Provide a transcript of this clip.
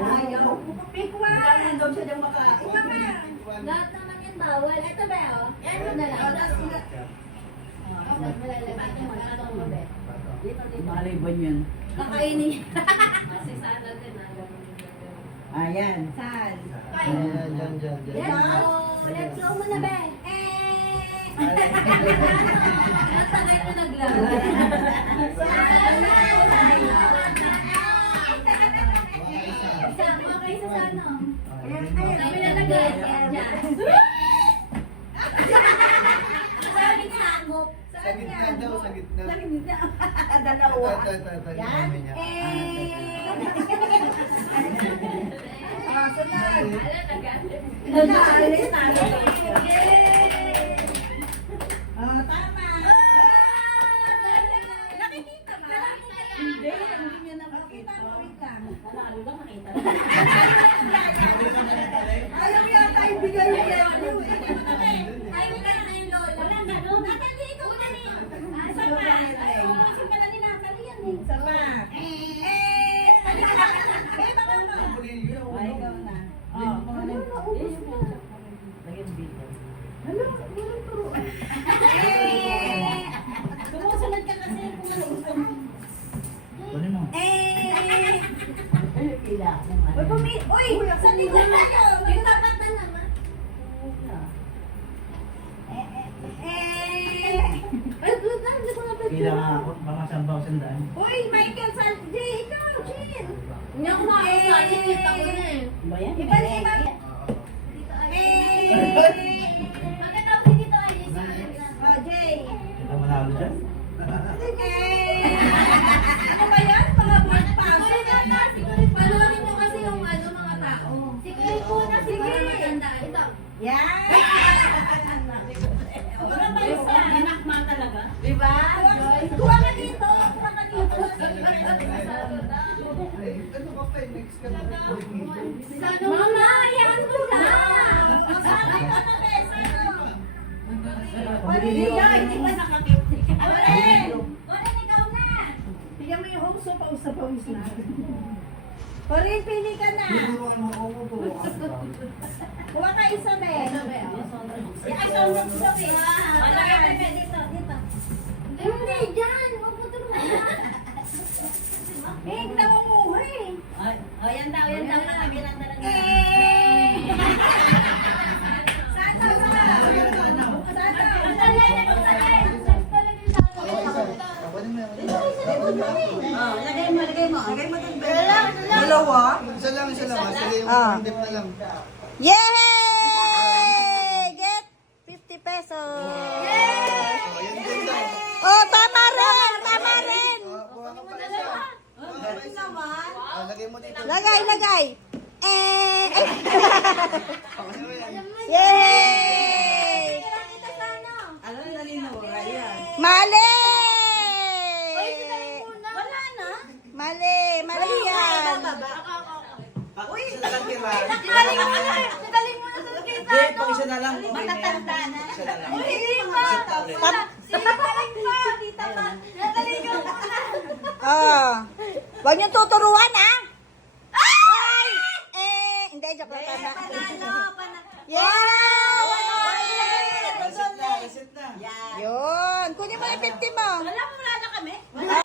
Ayaw. Pikwa! Daw siya dyan makain. Lahat naman yan bawal. Ito ba o? Yan na lang. Malay ba yan? Kakainin. Kasi sana din. Ayan. Saan? Ayan. Let's go! Let's go muna, be! Natangay mo naglaro. Sama kayo sa ano? Kami nalagay. Maraming hangop. Saan Sa yan? gitna daw, sa gitna. Sa gitna. Dalawa. Ito, Yan. Sunod. Nag-aalis tayo. Tama. Nakikita ba? Hindi niya nakakita. Ano ba makita? Ayaw yata ibigay mo yan. Ay, wala na yung lola. Wala na, no? Natalie, ikaw na niya. Asa pa? Ay, kasi pala ni Natalie yan eh. Sama. Baka mo. Ay, ikaw na. Sumusunod ka kasi kung ano gusto mo. Kunin mo. Uy, saan dito tayo? Yung tapat na naman. Ay, good na. Hindi ko na pwede. Kailangan ako, baka sambaw sandaan. Uy, Michael Sanji, ikaw, Chin. Hindi ako makakasali. Kita ko na eh. Ba yan? Iba. Maganda ako dito ay Oh, Jay. Ito manalo dyan. Ano ba yan? Mga board pass. Panuorin nyo kasi yung ano mga tao. Sige po na, sige. Maganda. Ito. Yan. Mga bansa. Dinakman talaga. Diba? Kuha ka dito. Kuha ka dito. Ano ka pa, next ka na. Mama, yan mo lang. Masama ka na, Besa. Hindi ba nakakipti ka? Kunin ikaw na. Tignan mo yung home, so paus na paus na. Korin, pili ka na. Turuan mo ako po. Kuha ka isa, be. Ay, sabi. Wala ka pa dito. Hindi, dyan. Huwag mo turuan. Tignan mo mo, eh. Yan daw. Nakabilang talaga. Saan ba? Dalawa? Isa lang. Sige, yung dip na lang. Yay! Get 50 pesos. Ayan din daw. Oh, tama rin! Tama rin! Kuha ka pa isa. Lagay mo dito. Lagay! Ay. Ano yan? Yay! Mali! Wala na. Mali yan. Uy! Isa na lang tira. Dali mo na sa kita. Hindi, pag isa na lang. Okay na yan. Isa na lang. Hindi pa. Oh. Huwag niyo tuturuan, ha?